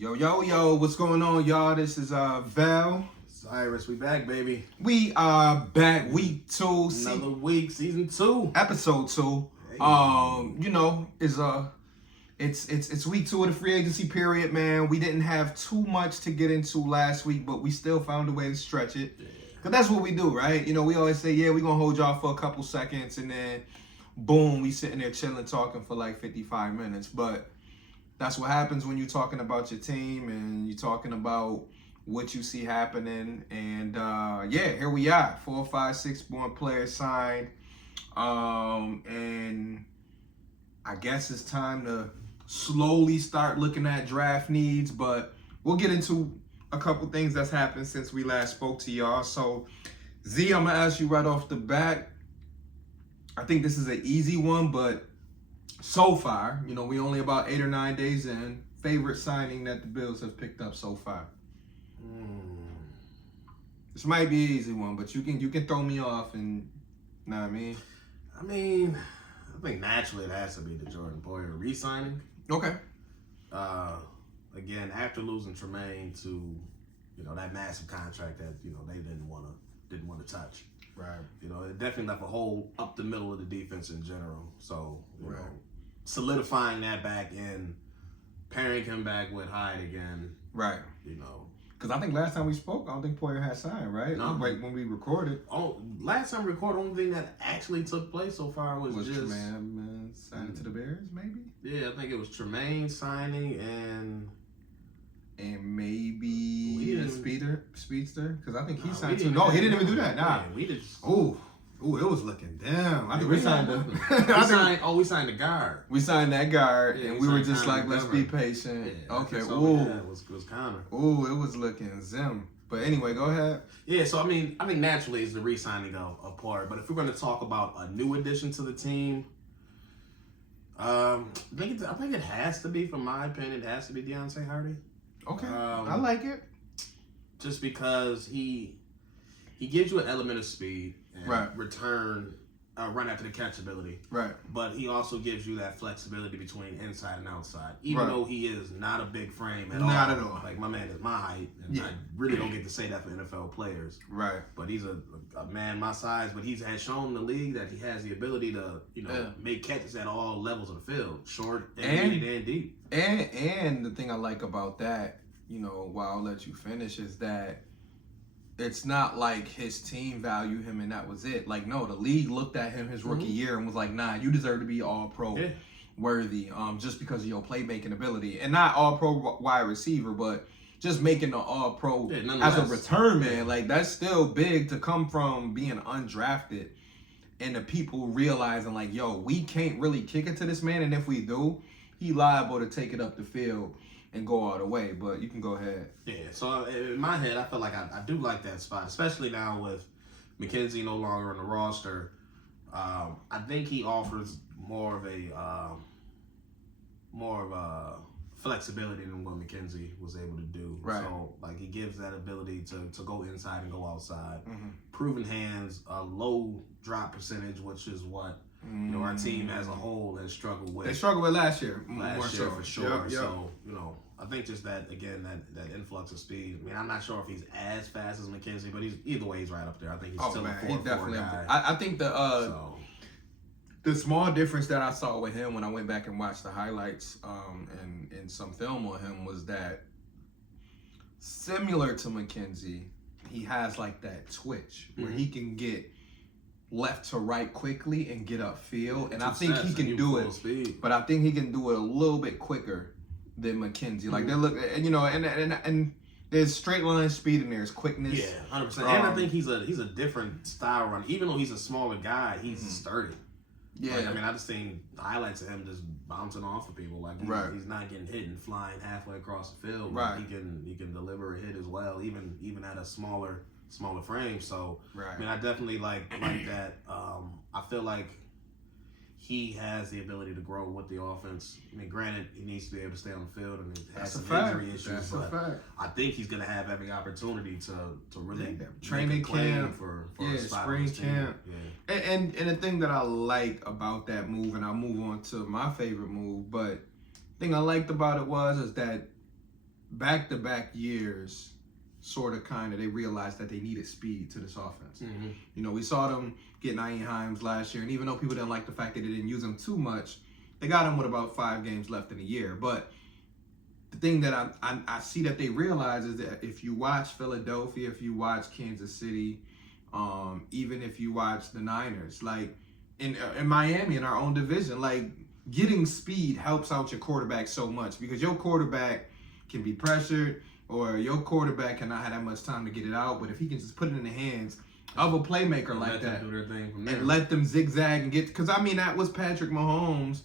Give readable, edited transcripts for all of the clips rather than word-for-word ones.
Yo, yo, yo, what's going on, y'all? This is Val. Cyrus, we back, baby. We are back, week 2, Another week, season 2. episode 2. Hey. It's week 2 of the free agency period, man. We didn't have too much to get into last week, but we still found a way to stretch it. Cause that's what we do, right? You know, we always say, yeah, we're gonna hold y'all for a couple seconds, and then boom, we sitting there chilling, talking for like 55 minutes. But that's what happens when you're talking about your team and you're talking about what you see happening. And here we are. 4, 5, 6 more players signed. And I guess it's time to slowly start looking at draft needs, but we'll get into a couple things that's happened since we last spoke to y'all. So Z, I'm gonna ask you right off the bat. I think this is an easy one, but so far, you know, we only about 8 or 9 days in. Favorite signing that the Bills have picked up so far? This might be an easy one, but you can throw me off, and know what I mean? I think naturally it has to be the Jordan Poyer re-signing. Okay. Again, after losing Tremaine to, you know, that massive contract that, you know, they didn't want to touch. Right. You know, it definitely left a hole up the middle of the defense in general. So, you know, solidifying that back in, pairing him back with Hyde again. Right. You know. Because I think last time we spoke, I don't think Poyer had signed, right? No. Right when we recorded. Oh, last time we recorded, the only thing that actually took place so far was just Tremaine signing to the Bears, maybe? Yeah, I think it was Tremaine signing and maybe a speedster, because I think he signed too. didn't No, even he didn't have even do that. Nah. Yeah, we just Ooh, it was looking damn. I think we we signed we signed the guard. We signed that guard, Yeah, and we we were signed just like, Connor let's be patient. Yeah, Okay. that's Ooh. all we had was Connor. Ooh, it was looking zim. But anyway, go ahead. Yeah, so I think naturally it's the re-signing of Poyer. But if we're going to talk about a new addition to the team, I think it has to be, from my opinion, it has to be Deontay Hardy. Okay, I like it. Just because he gives you an element of speed and run after the catch ability. Right. But he also gives you that flexibility between inside and outside. Even though he is not a big frame at all. Not at all. Like, my man is my height, and I really don't get to say that for NFL players. Right. But he's a man my size, but he has shown in the league that he has the ability to, you know, make catches at all levels of the field. Short, intermediate, and deep. And the thing I like about that, you know, while I'll let you finish, is that it's not like his team valued him and that was it. Like, no, the league looked at him his rookie year and was like, nah, you deserve to be all-pro worthy, just because of your playmaking ability. And not all-pro wide receiver, but just making the all-pro as a return man. Like, that's still big to come from being undrafted and the people realizing, like, yo, we can't really kick it to this man, and if we do, he liable to take it up the field and go all the way. But you can go ahead. Yeah, so in my head, I feel like I do like that spot, especially now with McKenzie no longer on the roster. I think he offers more of a flexibility than what McKenzie was able to do. Right. So, like, he gives that ability to go inside and go outside. Mm-hmm. Proven hands, a low drop percentage, which is what you know our team as a whole has struggled with. They struggled with last year. For sure. Yep. So, you know, I think just that, again, that influx of speed. I mean, I'm not sure if he's as fast as McKenzie, but either way, he's right up there. I think he's still a 4-4 guy. I think the small difference that I saw with him when I went back and watched the highlights and some film on him was that, similar to McKenzie, he has like that twitch where he can get left to right quickly and get upfield, and I think he can do it. Speed. But I think he can do it a little bit quicker than McKenzie. Like, they look, and you know, and there's straight line speed and there's quickness. Yeah, 100%. And I think he's a different style runner. Even though he's a smaller guy, he's sturdy. Yeah, like, I mean, I just seen highlights of him just bouncing off of people. Like, he's not getting hit and flying halfway across the field. Right. He can deliver a hit as well, even at a smaller frame. So, I mean, I definitely like that. I feel like he has the ability to grow with the offense. I mean, granted, he needs to be able to stay on the field and he has some injury issues, but I think he's going to have every opportunity to really training camp for a spot spring on his camp. team. Yeah. And the thing that I like about that move, and I'll move on to my favorite move, but the thing I liked about it is that back-to-back years, sort of, kind of, they realized that they needed speed to this offense. Mm-hmm. You know, we saw them get Nyheim Hines last year, and even though people didn't like the fact that they didn't use him too much, they got him with about 5 games left in the year. But the thing that I see that they realize is that if you watch Philadelphia, if you watch Kansas City, even if you watch the Niners, like in Miami in our own division, like getting speed helps out your quarterback so much because your quarterback can be pressured or your quarterback cannot have that much time to get it out. But if he can just put it in the hands of a playmaker and like that do their thing from there. and let them zigzag and get, because I mean, that was Patrick Mahomes.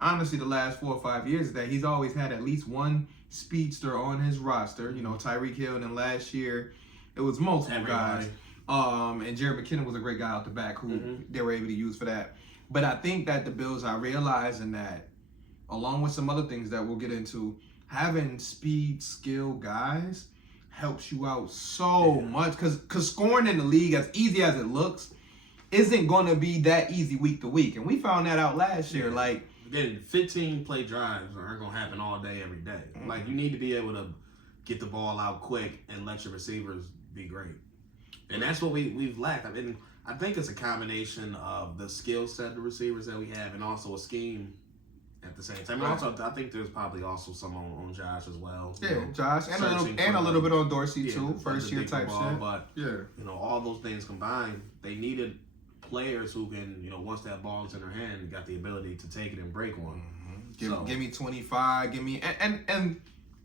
Honestly, the last 4 or 5 years, that he's always had at least one speedster on his roster. You know, Tyreek Hill, and then last year it was multiple guys. And Jared McKinnon was a great guy out the back who they were able to use for that. But I think that the Bills are realizing that, along with some other things that we'll get into, having speed, skill guys helps you out so much. Because scoring in the league, as easy as it looks, isn't going to be that easy week to week. And we found that out last year. Like, then 15 play drives aren't going to happen all day, every day. Like, you need to be able to get the ball out quick and let your receivers be great. And that's what we've lacked. I mean, I think it's a combination of the skill set of the receivers that we have and also a scheme at the same time. Also, I think there's probably also some on Josh as well. Yeah, know, Josh, and a little bit on Dorsey too, first year type shit. But all those things combined, they needed players who can, once that ball is in their hand, got the ability to take it and break one. Give me 25, give me and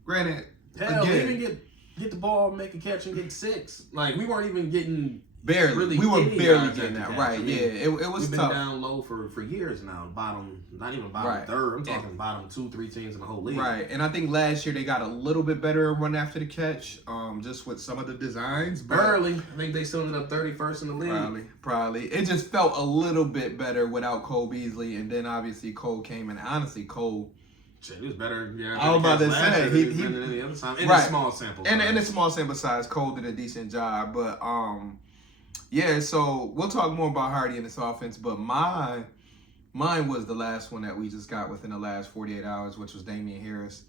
granted, hell, we even get the ball, make a catch, and get 6. Like, we weren't even getting barely. We were barely getting that right. I mean, it was we've been tough. Down low for years now. Not even bottom third. I'm talking bottom 2-3 teams in the whole league. Right, and I think last year they got a little bit better run after the catch, just with some of the designs. Barely. I think they still ended up 31st in the league. Probably. It just felt a little bit better without Cole Beasley, and then obviously Cole came, and honestly Cole. Shit, he was better. Yeah, I was about to say he than any other time. In a small sample size. And a small sample size, Cole did a decent job, but yeah. So we'll talk more about Hardy in this offense, but mine was the last one that we just got within the last 48 hours, which was Damian Harris.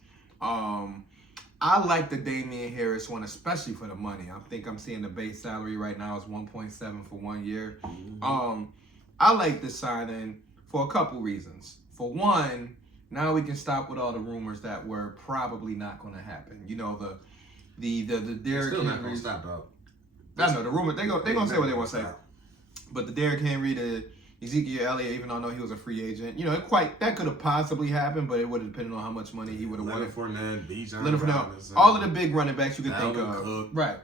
I like the Damian Harris one, especially for the money. I think I'm seeing the base salary right now is 1.7 for 1 year. I like this signing for a couple reasons. For one, now we can stop with all the rumors that were probably not going to happen. You know, the Derrick Henry. Still not going to stop, though. I know the rumor. They're gonna say what they want to say. But the Derrick Henry, the Ezekiel Elliott, even though I know he was a free agent, that could have possibly happened, but it would have depended on how much money he would have wanted. Leonard Fournette, all of the big running backs you could think of. Cook. Right.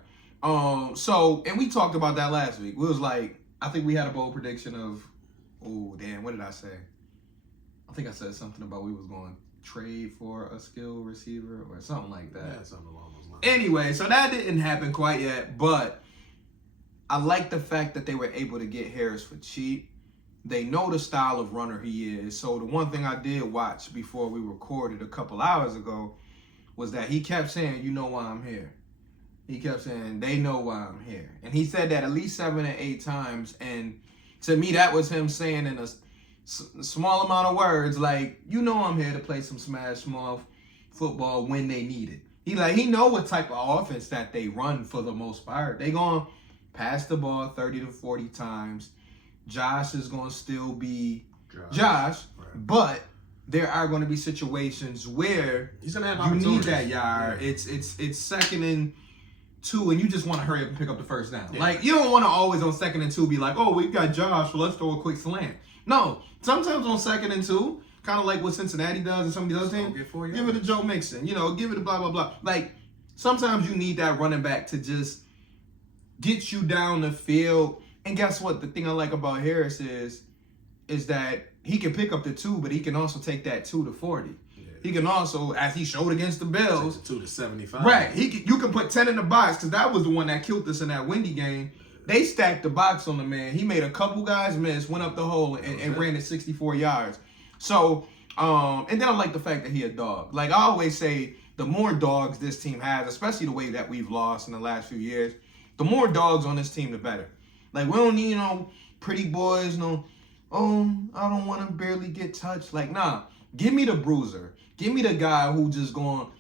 So, and we talked about that last week. We was like, I think we had a bold prediction of, oh damn, what did I say? I think I said something about we was going to trade for a skilled receiver or something like that. Yeah, something along those lines. Anyway, so that didn't happen quite yet, but I like the fact that they were able to get Harris for cheap. They know the style of runner he is. So the one thing I did watch before we recorded a couple hours ago was that he kept saying, you know why I'm here. He kept saying, they know why I'm here. And he said that at least 7 or 8 times. And to me, that was him saying in a small amount of words, like, you know I'm here to play some smash mouth football when they need it. He know what type of offense that they run for the most part. They gonna pass the ball 30 to 40 times. Josh is gonna still be Josh, right. But there are going to be situations where he's gonna have you need that yard. Yeah. It's 2nd and 2, and you just want to hurry up and pick up the first down. Yeah. Like, you don't want to always on 2nd and 2 be like, oh, we've got Josh, so let's throw a quick slant. No, sometimes on 2nd and 2, kind of like what Cincinnati does and some of these other teams, give it to Joe Mixon, give it to blah, blah, blah. Like, sometimes you need that running back to just get you down the field. And guess what? The thing I like about Harris is that he can pick up the 2, but he can also take that 2 to 40. Yeah. He can also, as he showed against the Bills, 2 to 75. Right. You can put 10 in the box, because that was the one that killed us in that windy game. They stacked the box on the man. He made a couple guys miss, went up the hole, and ran it 64 yards. So, and then I like the fact that he a dog. Like, I always say, the more dogs this team has, especially the way that we've lost in the last few years, the more dogs on this team, the better. Like, we don't need no pretty boys, no, I don't want to barely get touched. Like, nah, give me the bruiser. Give me the guy who just going to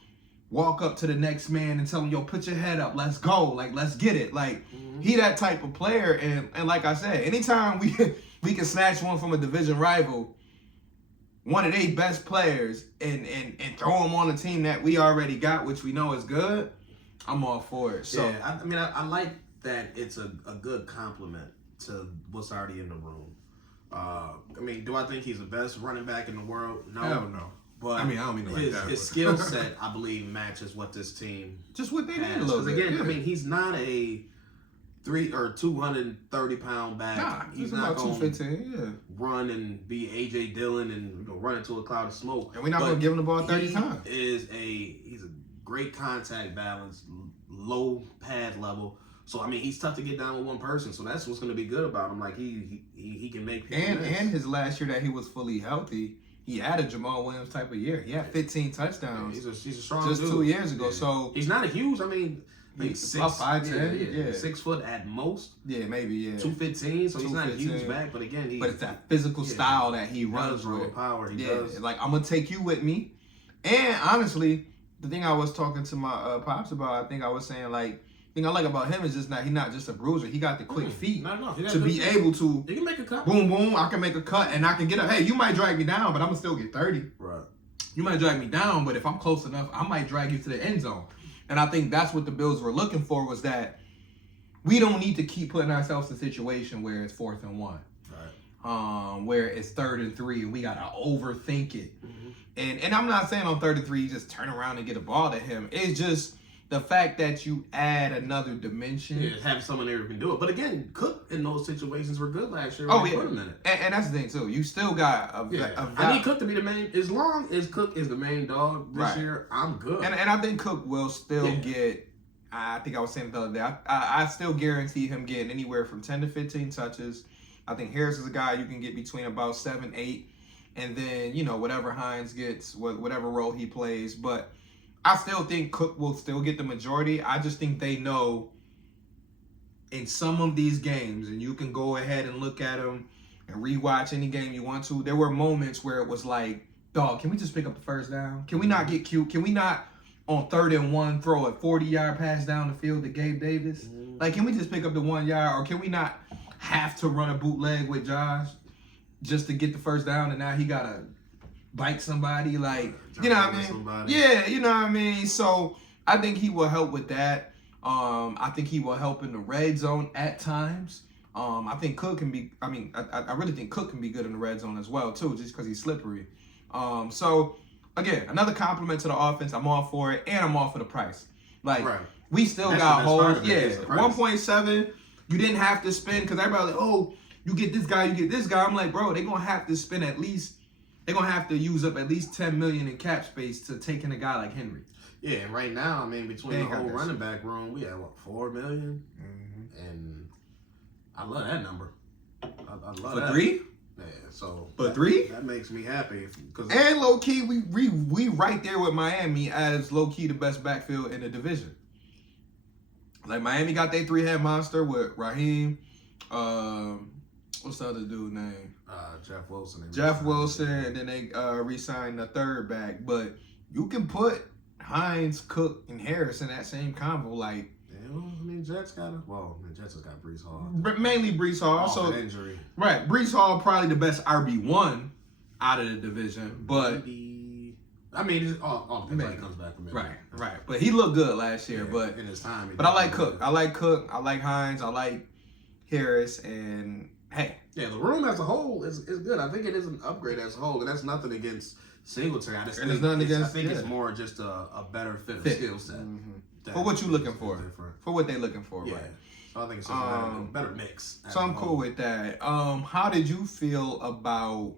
walk up to the next man and tell him, yo, put your head up, let's go, like, let's get it. Like, he that type of player, and like I said, anytime we can snatch one from a division rival, one of their best players, and throw them on a team that we already got, which we know is good, I'm all for it. So yeah, I mean, I like that it's a good compliment to what's already in the room. I mean, do I think he's the best running back in the world? No. Hell no. But I mean, I don't mean his, like that. His skill set, I believe, matches what this team just what they need a has. little bit. Again, Yeah. I mean, he's not a 230-pound back. Nah, he's about not going to 215. Yeah. run and be AJ Dillon and run into a cloud of smoke. And we're not going to give him the ball 30 he times. He's a great contact balance, low pad level. So I mean, he's tough to get down with one person. So that's what's going to be good about him. Like he can make people miss. And his last year that he was fully healthy, he had a Jamal Williams type of year. He had 15 touchdowns. Yeah, he's a strong just dude. 2 years ago. Yeah. So he's not a huge. I mean, he's about 5'10". Yeah. 6 foot at most. Yeah, maybe. Yeah. 215. So he's not a 215. huge back, but again, But it's that physical style that he runs raw with. power. He Yeah, does. like I'm gonna take you with me. And honestly, the thing I was talking to my pops about, I think I was saying like. The thing I like about him is just he's not just a bruiser. He got the quick feet to be able to. He can make a cut. Boom, boom. I can make a cut and I can get a. Hey, you might drag me down, but I'm gonna still get 30. Right. You might drag me down, but if I'm close enough, I might drag you to the end zone. And I think that's what the Bills were looking for was that we don't need to keep putting ourselves in a situation where it's 4th and 1. Right. Where it's 3rd and 3 and we gotta overthink it. Mm-hmm. And I'm not saying on 3rd and 3 you just turn around and get a ball to him. It's just the fact that you add another dimension. Yeah, having someone there who can do it. But again, Cook in those situations were good last year. Oh, yeah. Put him in it. And that's the thing, too. You still got I need Cook to be the main. As long as Cook is the main dog this year, I'm good. And I think Cook will still get, I think I was saying the other day, I still guarantee him getting anywhere from 10 to 15 touches. I think Harris is a guy you can get between about 7, 8. And then, whatever Hines gets, whatever role he plays. But I still think Cook will still get the majority. I just think they know in some of these games, and you can go ahead and look at them and rewatch any game you want to. There were moments where it was like, dog, can we just pick up the first down? Can we not get cute? Can we not, on 3rd and 1, throw a 40-yard pass down the field to Gabe Davis? Like, can we just pick up the 1 yard? Or can we not have to run a bootleg with Josh just to get the first down, and now he got to bite somebody? Like, you know what I mean? Somebody. Yeah, you know what I mean? So I think he will help with that. I think he will help in the red zone at times. I think Cook can be, I really think Cook can be good in the red zone as well, too, just because he's slippery. So, again, another compliment to the offense. I'm all for it, and I'm all for the price. Like, we still got holes. Yeah, 1.7, you didn't have to spend, because everybody like, oh, you get this guy, you get this guy. I'm like, bro, they're going to have to spend at least, they're going to have to use up at least $10 million in cap space to take in a guy like Henry. Yeah, and right now, between the whole running back room, we have, $4 million? Mm-hmm. And I love that number. I love that. For 3? Yeah, so. For 3? That makes me happy. And low-key, we right there with Miami as low-key the best backfield in the division. Like, Miami got their 3-head monster with Raheem. What's the other dude's name? Jeff Wilson. Jeff Wilson, and then they re-signed the third back. But you can put Hines, Cook, and Harris in that same combo. Like, Jets got it. Well, Jets has got Breece Hall. Mainly Breece Hall. So injury. Right, Breece Hall probably the best RB1 out of the division, but it all depends how he comes back from it. Right. But he looked good last year. But in his time, but I like Cook. I like Cook. I like Hines. I like Harris. And hey, the room as a whole is good. I think it is an upgrade as a whole, and that's nothing against Singletary. I think it's more just a better fit of skill set. Mm-hmm. For what you looking for. For what they looking for. Yeah. Right. So I think it's just a better mix. So I'm cool with that. How did you feel about?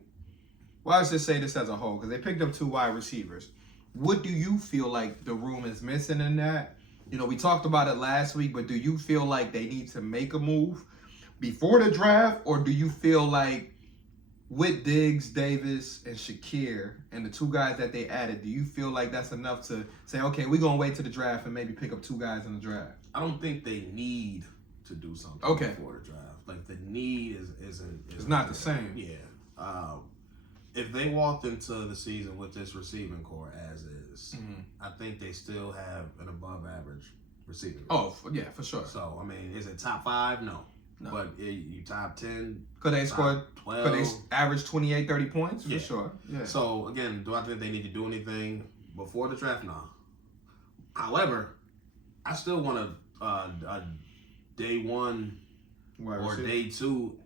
Well, let's just say this as a whole, because they picked up 2 wide receivers. What do you feel like the room is missing in that? We talked about it last week, but do you feel like they need to make a move before the draft, or do you feel like with Diggs, Davis, and Shakir, and the 2 guys that they added, do you feel like that's enough to say, okay, we're going to wait to the draft and maybe pick up 2 guys in the draft? I don't think they need to do something before the draft. Like, the need isn't it's not the same. Yeah. if they walked into the season with this receiving core as is, I think they still have an above average receiving core. Oh, yeah, for sure. So, I mean, is it top 5? No. But you top 10. Could they score 12? Could they average 28, 30 points? Yeah. For sure. Yeah. So, again, do I think they need to do anything before the draft? No. However, I still want a day 1 or day 2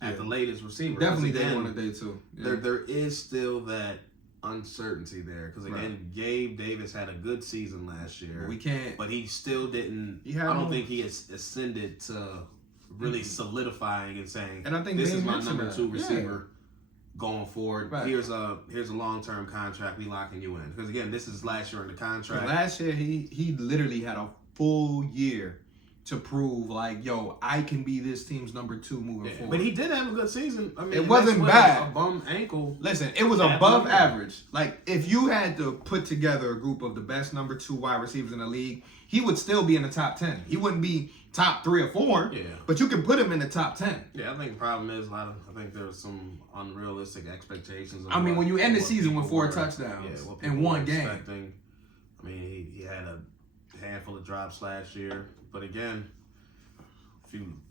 at the latest receiver. Definitely day 1 or day 2. Yeah. There is still that uncertainty there because again, Gabe Davis had a good season last year. But he still didn't. I don't think he has ascended to really solidifying and saying, and I think this is my number 2 receiver going forward. Right. Here's a long-term contract. We locking you in because again, this is last year in the contract. Last year he literally had a full year to prove like, yo, I can be this team's number 2 moving forward. But he did have a good season. I mean, it wasn't bad. A bum ankle. Listen, it was above average. Like if you had to put together a group of the best number 2 wide receivers in the league, he would still be in the top 10. He wouldn't be top 3 or 4. Yeah. But you can put him in the top 10. Yeah, I think the problem is I think there's some unrealistic expectations. I mean, when you end the season with 4 touchdowns in one game. I mean, he had a handful of drops last year. But again,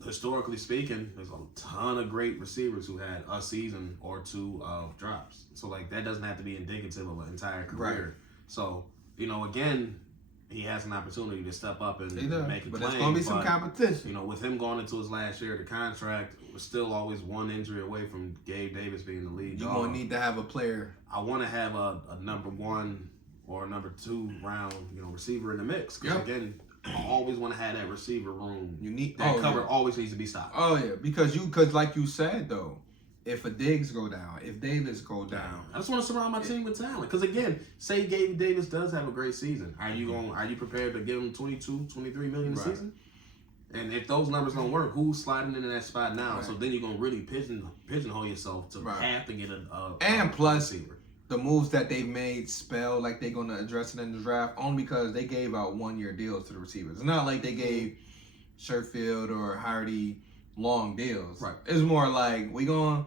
historically speaking, there's a ton of great receivers who had a season or 2 of drops. So, like, that doesn't have to be indicative of an entire career. Right. So, again, he has an opportunity to step up and make a claim. But there's going to be some competition. With him going into his last year of the contract, we're still always one injury away from Gabe Davis being the lead. You're going to need to have a player. I want to have a number 1 or number 2 round, receiver in the mix. Because, again, I always want to have that receiver room. That cover always needs to be stopped. Oh yeah, because like you said though, if a Diggs go down, if Davis go down, I just want to surround my team with talent. Because again, say Gabe Davis does have a great season, are you prepared to give him 22, 23 million a season? And if those numbers don't work, who's sliding into that spot now? Right. So then you're gonna really pigeonhole yourself to have to get a plus receiver. The moves that they've made spell like they're going to address it in the draft only because they gave out 1-year deals to the receivers. It's not like they gave Sherfield or Hardy long deals. Right. It's more like we gonna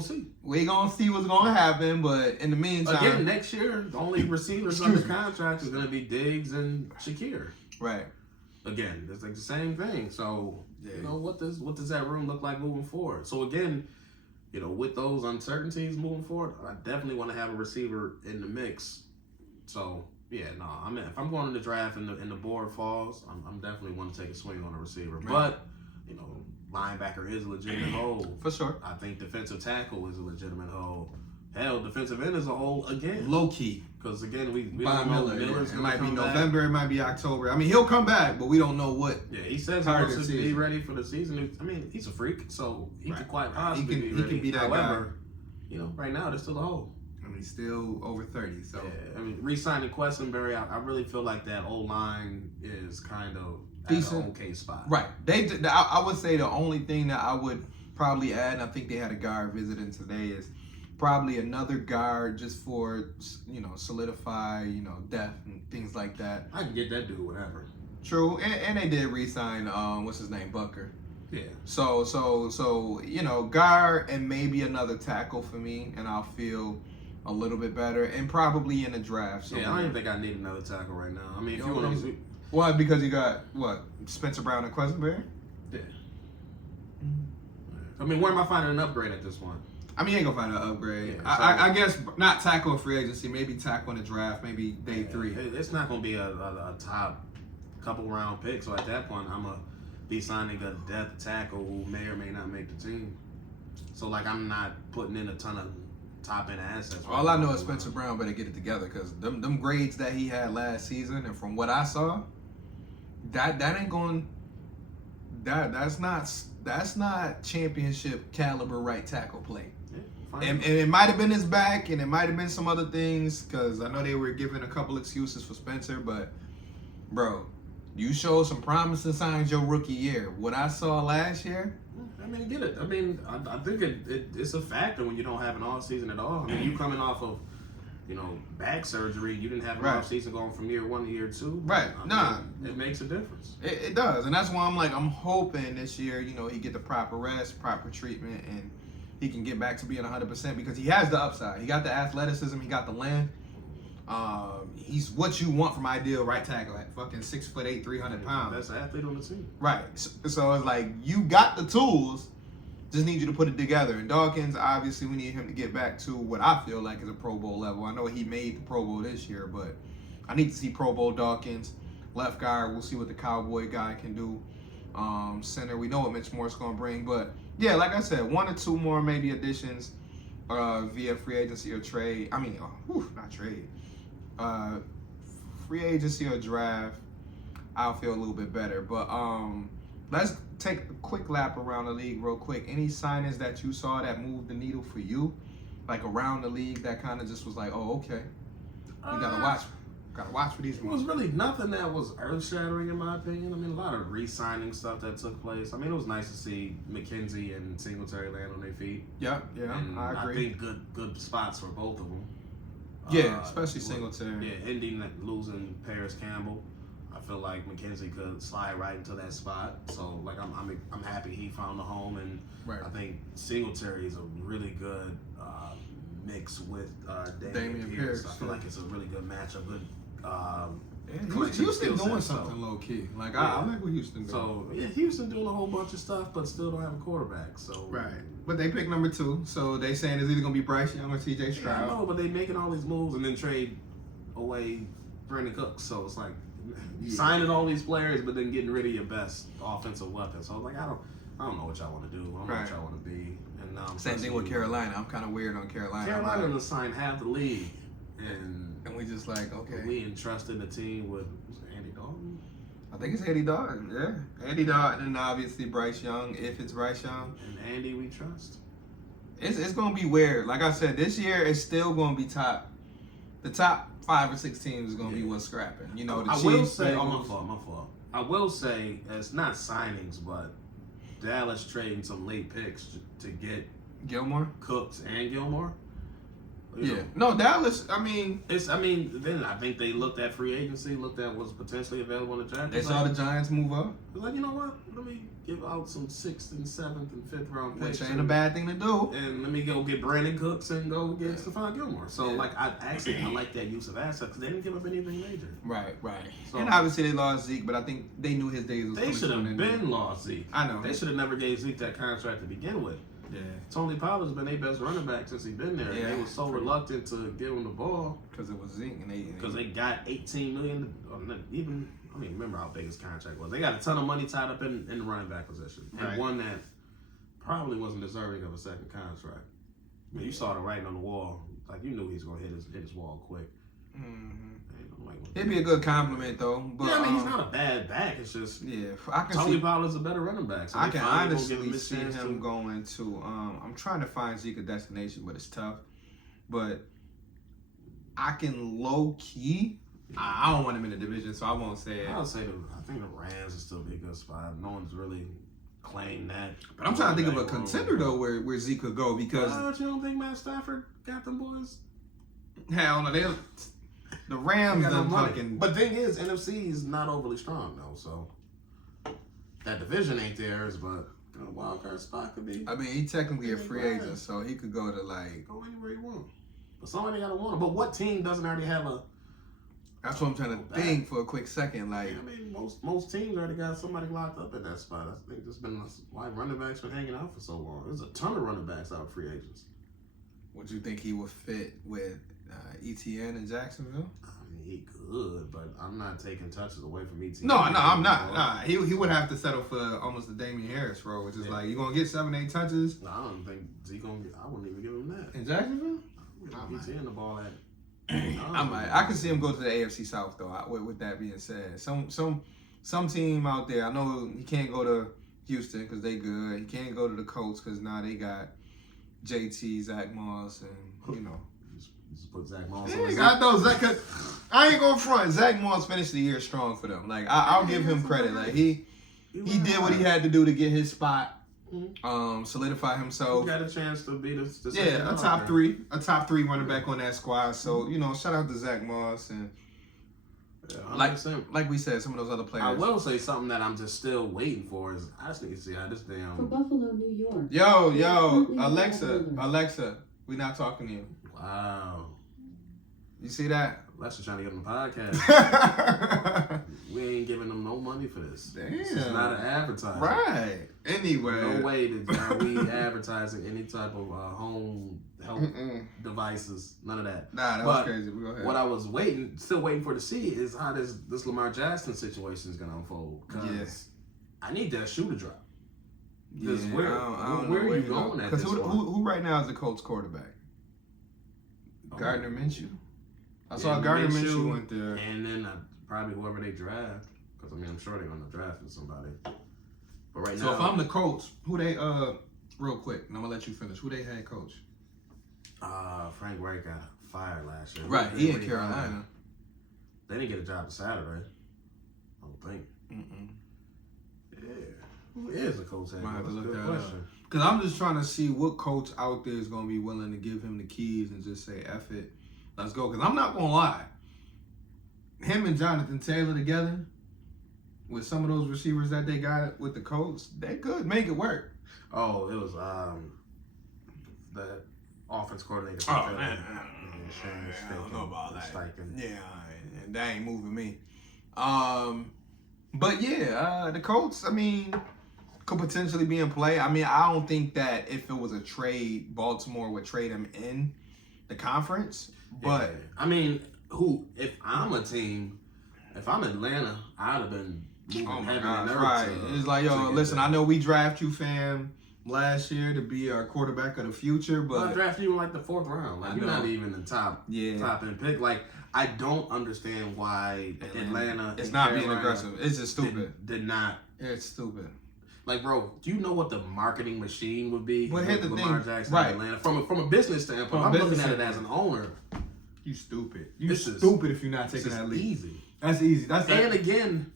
see. We gonna see what's gonna happen, but in the meantime, again, next year the only receivers under contract is gonna be Diggs and Shakir. Right. Again, it's like the same thing. So what does that room look like moving forward? So again, with those uncertainties moving forward, I definitely want to have a receiver in the mix. So if I'm going to the draft and the board falls, I'm definitely want to take a swing on a receiver. Right. But linebacker is a legitimate hole. For sure. I think defensive tackle is a legitimate hole. Hell, defensive end is a hole again. Low key. Because again, we don't know Miller's it might be November, back. It might be October. I mean, he'll come back, but we don't know what. Yeah, he says he wants to be ready for the season. I mean, he's a freak, so he could quite possibly be ready. He can be that However, right now there's still a hole. I mean, he's still over 30, so. Yeah, I mean, re-signing Questenberry, I really feel like that O-line is kind of decent, at an okay spot. Right. I would say the only thing that I would probably add, and I think they had a guard visiting today, is probably another guard just for, solidify, depth and things like that. I can get that dude whatever. True. And they did re-sign, what's his name, Bucker. Yeah. So, guard and maybe another tackle for me, and I'll feel a little bit better, and probably in the draft. So I don't even think I need another tackle right now. I mean, if you want to... Why? Because you got, Spencer Brown and Questenberry? Yeah. I mean, where am I finding an upgrade at this point? I mean, you ain't gonna find an upgrade. Yeah, I guess not tackle in free agency, maybe tackle in the draft, maybe day 3. It's not gonna be a top couple round pick, so at that point, I'm gonna be signing a depth tackle who may or may not make the team. So, I'm not putting in a ton of top-end assets. All I know is Spencer Brown better get it together because them grades that he had last season, and from what I saw, that ain't going. That's not championship caliber right tackle play. And it might have been his back, and it might have been some other things, because I know they were giving a couple excuses for Spencer, but, bro, you showed some promising signs your rookie year. What I saw last year... I mean, get it. I mean, I think it's a factor when you don't have an off season at all. I mean, you coming off of, back surgery, you didn't have an off season going from year 1 to year 2. Right. It makes a difference. It does, and that's why I'm hoping this year, he get the proper rest, proper treatment, and he can get back to being 100% because he has the upside. He got the athleticism. He got the length. He's what you want from ideal right tackle at fucking 6'8", 300 pounds. Best athlete on the team. Right. So it's like you got the tools. Just need you to put it together. And Dawkins, obviously, we need him to get back to what I feel like is a Pro Bowl level. I know he made the Pro Bowl this year, but I need to see Pro Bowl Dawkins. Left guard, we'll see what the Cowboy guy can do. Center, we know what Mitch Morse going to bring. But, yeah, like I said, 1 or 2 more maybe additions via free agency or trade. I mean, not trade. Free agency or draft, I'll feel a little bit better. But let's take a quick lap around the league real quick. Any signings that you saw that moved the needle for you, like around the league, that kind of just was like, oh, okay, we gotta watch for these It ones. was really nothing that was earth-shattering in my opinion. I mean, a lot of re-signing stuff that took place. I mean, it was nice to see McKenzie and Singletary land on their feet. Yeah, And I agree. think good spots for both of them. Yeah, especially Singletary. Yeah, Indy losing Paris Campbell. I feel like McKenzie could slide right into that spot. So, like, I'm happy he found a home, and Right. I think Singletary is a really good mix with Damian Pierce. I feel like it's a really good matchup. Good. Houston doing something low key. Like I like what Houston doing. So yeah, Houston doing a whole bunch of stuff, but still don't have a quarterback. So right, but they picked number 2. So they saying it's either gonna be Bryce Young or C.J. Yeah, Stroud. I know, but they making all these moves and then trade away Brandon Cooks. So it's like signing all these players, but then getting rid of your best offensive weapon. So like I don't know what y'all want to do. I don't know what y'all want to be. And same thing with Carolina. I'm kind of weird on Carolina. Carolina to sign half the league, and we just like okay. We entrusted the team with Andy Dalton. I think it's Andy Dalton. Yeah, Andy Dalton, and obviously Bryce Young. If it's Bryce Young, and Andy, we trust. It's gonna be weird. Like I said, this year it's still gonna be top. The top 5 or 6 teams is gonna be what's scrapping. You know, the Chiefs. Will say, my fault. I will say it's not signings, but Dallas trading some late picks to get Gilmore, Cooks, and Gilmore. Yeah. No, Dallas, I mean... then I think they looked at free agency, looked at what's potentially available in the draft. They saw the Giants move up. It was like, you know what? Let me give out some 6th and 7th and 5th round picks. Which ain't a bad thing to do. And let me go get Brandon Cooks and go get Stephon Gilmore. So, I like that use of assets because they didn't give up anything major. Right. So, and obviously they lost Zeke, but I think they knew his days was coming. They should have been lost Zeke. I know. They should have never gave Zeke that contract to begin with. Yeah. Tony Pollard's been their best running back since he's been there. Yeah. They were so reluctant to give him the ball because it was Zeke, and they got $18 million. Remember how big his contract was? They got a ton of money tied up in the running back position, and one that probably wasn't deserving of a second contract. I mean, you saw the writing on the wall. Like you knew he was gonna hit his wall quick. Mm-hmm. It'd be a good compliment though. But, yeah, I mean he's not a bad back. It's just Tony Pollard's a better running back. So I can honestly see him going to. I'm trying to find Zeke a destination, but it's tough. But I can low key. I don't want him in the division, so I won't say it. I'll say I think the Rams is still be a good spot. No one's really claimed that. But I'm trying to think of a contender though where Zeke could go because. You don't think Matt Stafford got them boys? Hell no, the Rams done fucking. But thing is, NFC is not overly strong though, so that division ain't theirs. But a wild card spot could be. I mean, he technically a free agent, so he could go to go anywhere he want. But somebody gotta want him. But what team doesn't already have a? That's what I'm trying to think for a quick second. I mean, most teams already got somebody locked up at that spot. I think there's been why running backs been hanging out for so long. There's a ton of running backs out of free agents. Would you think he would fit with ETN in Jacksonville? I mean, he could, but I'm not taking touches away from ETN. No, I'm not. Nah, he would have to settle for almost the Damian Harris role, which is like you're gonna get 7-8 touches. No, I don't think Zeke gonna get. I wouldn't even give him that in Jacksonville. ETN the ball at. I can see him go to the AFC South though. With that being said, some team out there. I know he can't go to Houston because they good. He can't go to the Colts because now they got JT, Zach Moss, and you know. Just put Zach Moss. Yeah, I know Zach. Cause I ain't gonna front. Zach Moss finished the year strong for them. Like I'll give him credit. Like he did what he had to do to get his spot. Solidify himself. He got a chance to be the a top three running back on that squad. So shout out to Zach Moss and Yeah, like we said, some of those other players. I will say something that I'm just still waiting for is I just need to see how this For damn. Buffalo, New York. Yo, Alexa, we not talking to you. Wow. You see that? Alexa trying to get on the podcast. We ain't giving them no money for this. Damn. This is not an advertisement. Right. Anyway. No way are we advertising any type of home health devices. None of that. Nah, that was crazy. We go ahead. What I was still waiting for to see is how this Lamar Jackson situation is going to unfold. Because I need that shoe to drop. Yeah, where are you going at this Because who right now is the Colts quarterback? Gardner Minshew? I saw Gardner Minshew went there. And then probably whoever they draft. Because, I mean, I'm sure they're going to draft somebody. But right now. So if I'm the Colts, who they, real quick, and I'm going to let you finish, who they head coach? Frank Reich got fired last year. Right, he in Carolina. They didn't get a job Saturday. I don't think. Yeah. Who is the coach? Might have to look that up. Because I'm just trying to see what coach out there is going to be willing to give him the keys and just say, F it, let's go. Because I'm not going to lie. Him and Jonathan Taylor together, with some of those receivers that they got with the Colts, they could make it work. Oh, it was the offense coordinator. Oh, man. I don't know about that. Yeah, and that ain't moving me. But yeah, the Colts, I mean, could potentially be in play. I mean, I don't think that if it was a trade, Baltimore would trade him in the conference. But yeah. I mean, if I'm a team, if I'm Atlanta, I'd have been moving heaven and earth. Right. It's like, yo, listen, I know we draft you, fam, last year to be our quarterback of the future, but I draft you in like the 4th round. Like you're not even the top end pick. Like I don't understand why Atlanta. It's not being aggressive. It's just stupid. Did not. It's stupid. Like, bro, do you know what the marketing machine would be? Well, here's the Lamar thing, Jackson right? Atlanta. From a business standpoint, I'm looking at it as an owner. You stupid. You stupid if you're not taking that lead. Easy. That's easy. And again,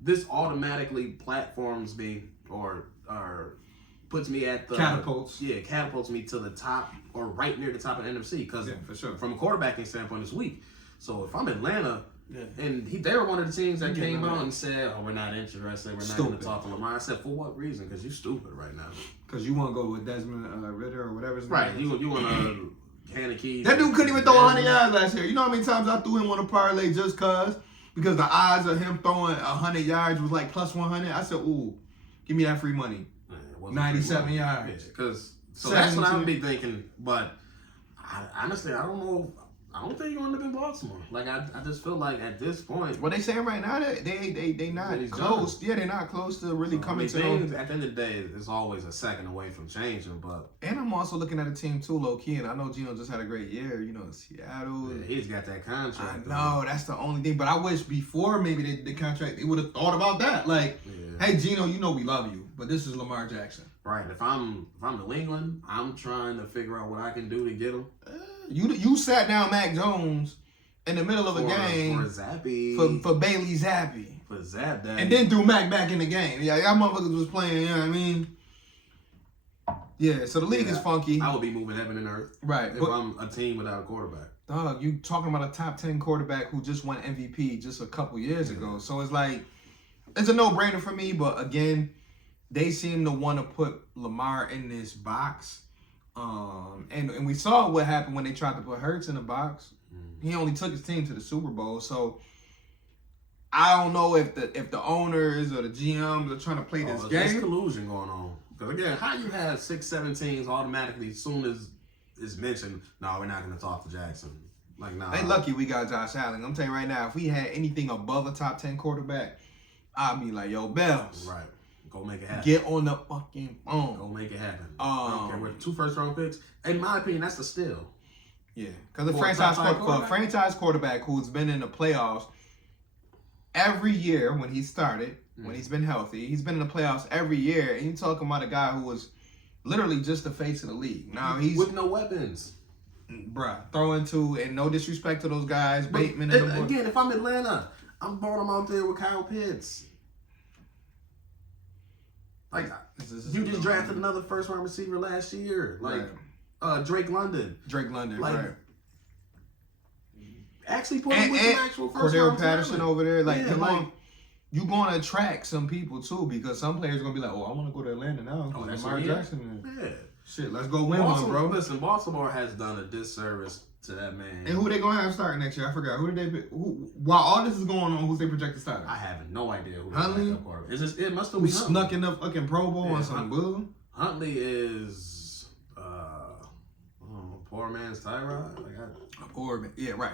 this automatically platforms me or puts me at the catapults. Yeah, catapults me to the top or right near the top of the NFC because for sure. From a quarterbacking standpoint, it's weak. So if I'm Atlanta, and they were one of the teams that came out and said, "Oh, we're not interested. We're not going to talk to Lamar." I said, "For what reason? Because you're stupid right now. Because you want to go with Desmond Ritter or whatever his name right? is. You want to hand the keys. That dude couldn't even throw 100 yards last year. You know how many times I threw him on a parlay just because the odds of him throwing 100 yards was like plus 100. I said, "Ooh, give me that free money." 97 yards. Because that's what I would be thinking. But honestly, I don't know. I don't think you want to live in Baltimore. Like I just feel like at this point, what they saying right now, they not close. Yeah, they're not close to really coming to. Things, at the end of the day, it's always a second away from changing. But I'm also looking at a team too, low key, and I know Geno just had a great year. You know, Seattle. Yeah, he's got that contract. I know that's the only thing. But I wish before maybe the contract they would have thought about that. Like, hey Geno, you know we love you, but this is Lamar Jackson. Right. If I'm New England, I'm trying to figure out what I can do to get him. You sat down Mac Jones in the middle of a game for Zappy for Bailey Zappi for Zap Daddy. and then threw Mac back in the game. Yeah, y'all motherfuckers was playing. You know what I mean? Yeah. So the league is funky. I would be moving heaven and earth. Right. If I'm a team without a quarterback. Dog, you talking about a top 10 quarterback who just won MVP just a couple years ago. So it's like it's a no-brainer for me. But again, they seem to want to put Lamar in this box. And we saw what happened when they tried to put Hurts in the box. He only took his team to the Super Bowl. So I don't know if the owners or the GMs are trying to play this game. There's collusion going on. Because again, how you have 6-7 teams automatically as soon as it's mentioned, no, we're not going to talk to Jackson. Like, nah. They lucky we got Josh Allen. I'm telling you right now, if we had anything above a top 10 quarterback, I'd be like, yo, Bells. Right. Go make it happen. Get on the fucking phone. Go make it happen. I don't care. With 2 first-round picks, in my opinion, that's a steal. Yeah, because the franchise quarterback who's been in the playoffs every year when he started, when he's been healthy, he's been in the playoffs every year, and you're talking about a guy who was literally just the face of the league. Now he's with no weapons, bruh. Throwing to, and no disrespect to those guys, Bateman and them. Again, if I'm Atlanta, I'm throwing them out there with Kyle Pitts. Like, you just drafted another first-round receiver last year. Like, Drake London. Like, right. actually put him with some actual first Cordero Patterson talent. over there. Like, Yeah, you're going to attract some people, too, because some players are going to be like, oh, I want to go to Atlanta now. Oh, that's Lamar what Jackson. Yeah. Shit, let's go win one, bro. Listen, Baltimore has done a disservice to that man. And who they going to have starting next year? I forgot. Who did they pick? While all this is going on, who's they projected starting? I have no idea who Huntley? It must have Who been snuck in the fucking Pro Bowl Yeah, on some bull? Huntley is poor man's Tyrod. Poor man. Yeah, right.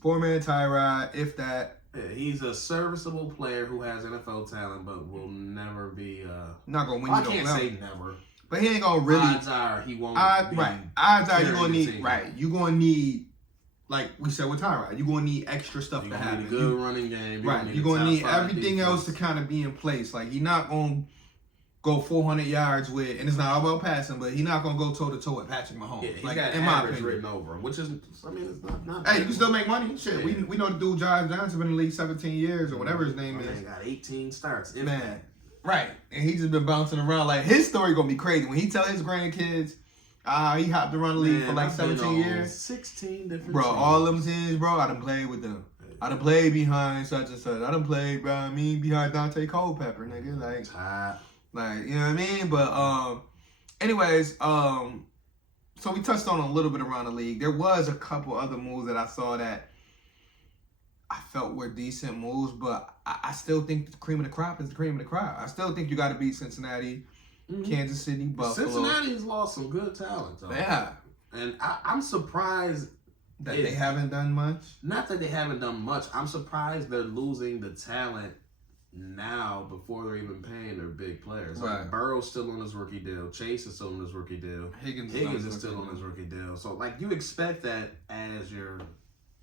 Poor man Tyrod, if that. Yeah, he's a serviceable player who has NFL talent, but will never be. Not going to win I you no can't level. say never. But he ain't going to really. Odds are he won't. Right. Odds are you're going to carrying the need. team. Right. You're going to need, like we said with Tyrod, you're going to need extra stuff You're to gonna happen. need a good running game. Right. You're going to need everything else to kind of be in place. Like, he's not going to go 400 yards with, and it's not all about passing, but he's not going to go toe-to-toe with Patrick Mahomes. Yeah, he's like, got in my average opinion. written over him, which is, I mean, it's not Hey, you can still make money. Shit, Yeah. we know the dude Josh Johnson been in the league 17 years or whatever his name My is. man got 18 starts. Man, right. And he just been bouncing around. Like, his story gonna be crazy. When he tell his grandkids, he hopped around the league for like 17 years. 16 different Bro, teams. all them teams, bro, I done played with them. I done played behind such and such. I done played, bro, behind Dante Culpepper, nigga. Like, you know what I mean? But, anyways, so we touched on a little bit around the league. There was a couple other moves that I saw that I felt were decent moves, but I still think the cream of the crop is the cream of the crop. I still think you got to beat Cincinnati, Kansas City, Buffalo. Cincinnati's lost some good talent, though. Yeah. And I'm surprised that they haven't done much. Not that they haven't done much. I'm surprised they're losing the talent now before they're even paying their big players. Right. Like Burrow's still on his rookie deal. Chase is still on his rookie deal. Higgins is still on his rookie deal. So like you expect that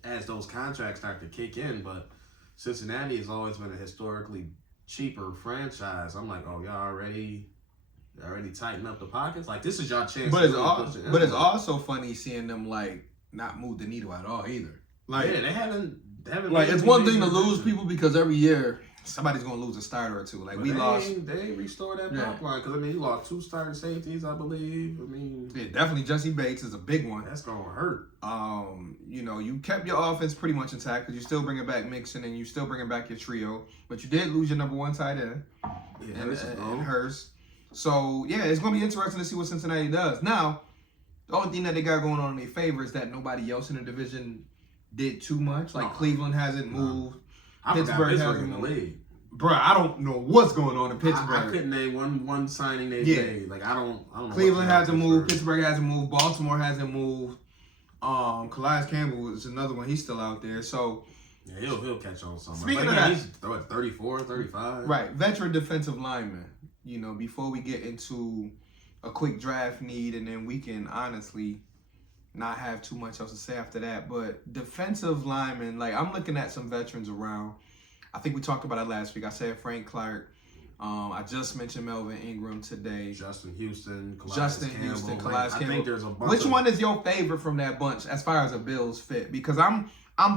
as those contracts start to kick in, but Cincinnati has always been a historically cheaper franchise. I'm like, oh, y'all already tighten up the pockets. Like this is your chance. But it's also funny seeing them like not move the needle at all either. Like yeah, they haven't like it's one thing to lose people because every year somebody's gonna lose a starter or two. Like they ain't restored that pipeline because I mean you lost 2 starting safeties, I believe. I mean, yeah, definitely Jesse Bates is a big one. That's gonna hurt. You know, you kept your offense pretty much intact because you still bringing back Mixon and you still bringing back your trio, but you did lose your number 1 tight end and Hurst. So yeah, it's gonna be interesting to see what Cincinnati does. Now, the only thing that they got going on in their favor is that nobody else in the division did too much. Like Cleveland hasn't moved. Pittsburgh hasn't in the league. Bro, I don't know what's going on in Pittsburgh. I couldn't name one signing they made. Like I don't know. Cleveland hasn't moved. Pittsburgh hasn't moved. Baltimore hasn't moved. Calais Campbell is another one. He's still out there. So yeah, he'll catch on somewhere. Speaking of that, he's 34, 35. Right, veteran defensive lineman. You know, before we get into a quick draft need, and then we can honestly not have too much else to say after that. But defensive linemen, like I'm looking at some veterans around. I think we talked about it last week. I said Frank Clark. I just mentioned Melvin Ingram today. Justin Houston, Calais Campbell. I think there's a bunch. Which one is your favorite from that bunch as far as the Bills fit? Because I'm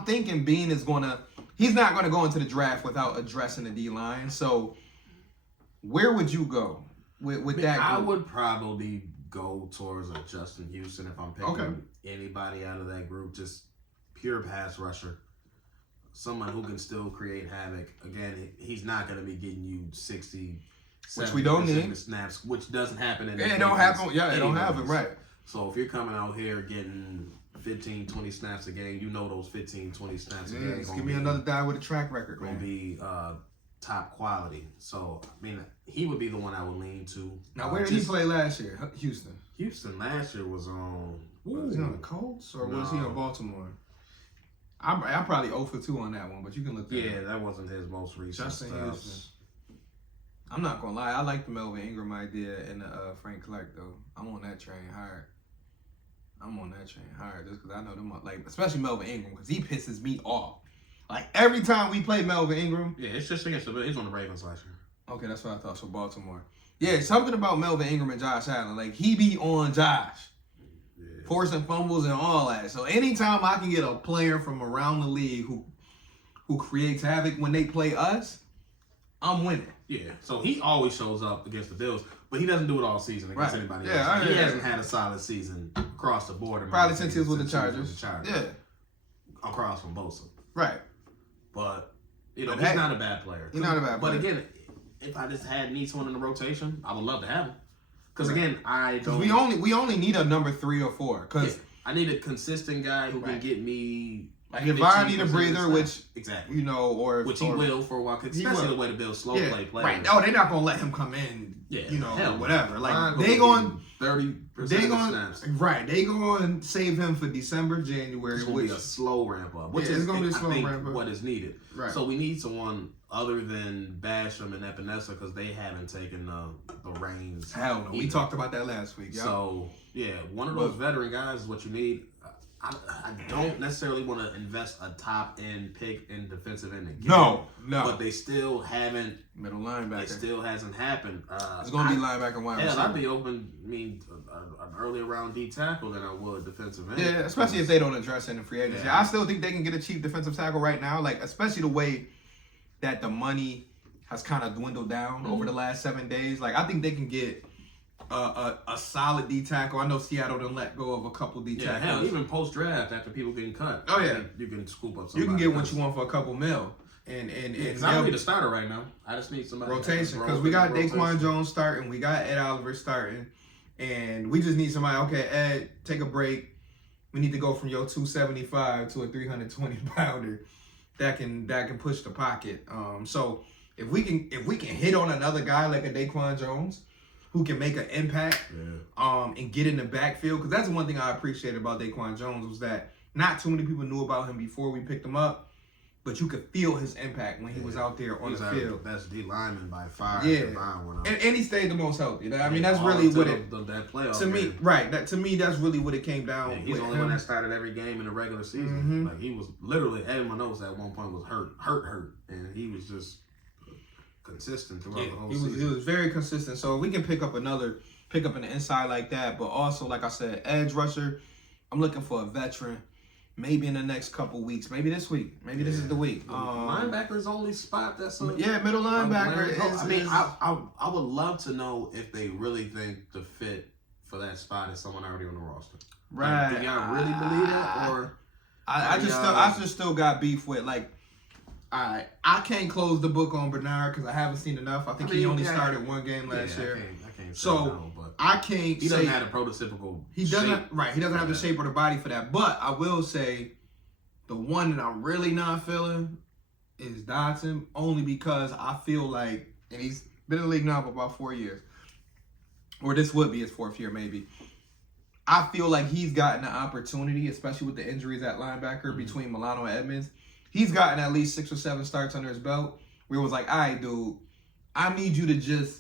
thinking Bean he's not gonna go into the draft without addressing the D line. So where would you go with that group? I would probably go towards a Justin Houston if I'm picking anybody out of that group. Just pure pass rusher. Someone who can still create havoc. Again, he's not going to be getting you 60, which we don't need snaps, which doesn't happen in the it don't happen. Yeah, it don't happen, right. So if you're coming out here getting 15, 20 snaps a game, you know those 15, 20 snaps a game. Give me another guy with a track record, going to be top quality. So, I mean, he would be the one I would lean to. Now, where did he play last year? Houston. Houston last year was on... Was he on the Colts or was he on Baltimore? I'm probably 0 for 2 on that one, but you can look that up. That wasn't his most recent Justin stuff. Houston. I'm not going to lie. I like the Melvin Ingram idea and the Frank Clark, though. I'm on that train hard. Just because I know them, like, especially Melvin Ingram, because he pisses me off. Like, every time we play Melvin Ingram. Yeah, it's just against he's on the Ravens last year. Okay, that's what I thought. So, Baltimore. Yeah, something about Melvin Ingram and Josh Allen. Like, he be on Josh. Forcing fumbles and all that. So anytime I can get a player from around the league who creates havoc when they play us, I'm winning. Yeah. So he always shows up against the Bills, but he doesn't do it all season against anybody else. He hasn't had a solid season across the board. Probably since he was with the Chargers. Yeah. across from Bosa. Right. But, he's not a bad player. He's not a bad player. But again, if I just need someone in the rotation, I would love to have him. Because again, I don't. We only need a number 3 or 4. Because I need a consistent guy who can get me. Like if I need a breather, which exactly, which he will for a while, especially the way to build slow play players. Right? Oh, they're not gonna let him come in. Whatever. Like they going 30% of snaps. Right? They going to save him for December, January. It's gonna be a slow ramp up, which is gonna be a slow ramp up. What is needed. Right. So we need someone other than Basham and Epinesa because they haven't taken the reins. Hell no. We talked about that last week. Yep. So one of those veteran guys is what you need. I don't necessarily want to invest a top-end pick in defensive end again. No. But they still haven't. Middle linebacker. It still hasn't happened. It's going to be linebacker wide receiver. I'd be open, an earlier round D tackle than I would defensive end. Yeah, especially if they don't address it in free agency. Yeah. I still think they can get a cheap defensive tackle right now, like especially the way that the money has kind of dwindled down over the last 7 days. Like I think they can get a solid D tackle. I know Seattle done let go of a couple D tackles. Hell, even post draft after people getting cut. Oh yeah, you can scoop up somebody. You can get what you want for a couple mil. And I don't need a starter right now. I just need somebody rotation because we got Daquan Jones starting, we got Ed Oliver starting, and we just need somebody. Okay, Ed, take a break. We need to go from your 275 to a 320 pounder that can push the pocket. So if we can hit on another guy like a Daquan Jones who can make an impact and get in the backfield, because that's one thing I appreciate about Daquan Jones was that not too many people knew about him before we picked him up, but you could feel his impact when he was out there on the field. Best D lineman by far. Yeah, and he stayed the most healthy. I mean, that's really what that playoff to me. Right, that's really what it came down. He's the only one that started every game in the regular season. Like he was literally Evan Manos at one point was hurt, and he was just consistent throughout the whole season. He was very consistent. So we can pick up an inside like that, but also like I said, edge rusher. I'm looking for a veteran. Maybe in the next couple weeks. Maybe this week. Maybe this is the week. Linebacker's only spot that's middle linebacker. I would love to know if they really think the fit for that spot is someone already on the roster. Right. Like, do y'all really believe that, or I just still got beef with I can't close the book on Bernard because I haven't seen enough. I think he only started one game last year. I can't so no, but I can't. He doesn't have a prototypical. He doesn't. Right. He doesn't have the shape or the body for that. But I will say, the one that I'm really not feeling is Dotson, only because I feel like, and he's been in the league now for about 4 years, or this would be his 4th year maybe. I feel like he's gotten an opportunity, especially with the injuries at linebacker between Milano and Edmonds. He's gotten at least 6 or 7 starts under his belt where it was like, all right, dude, I need you to just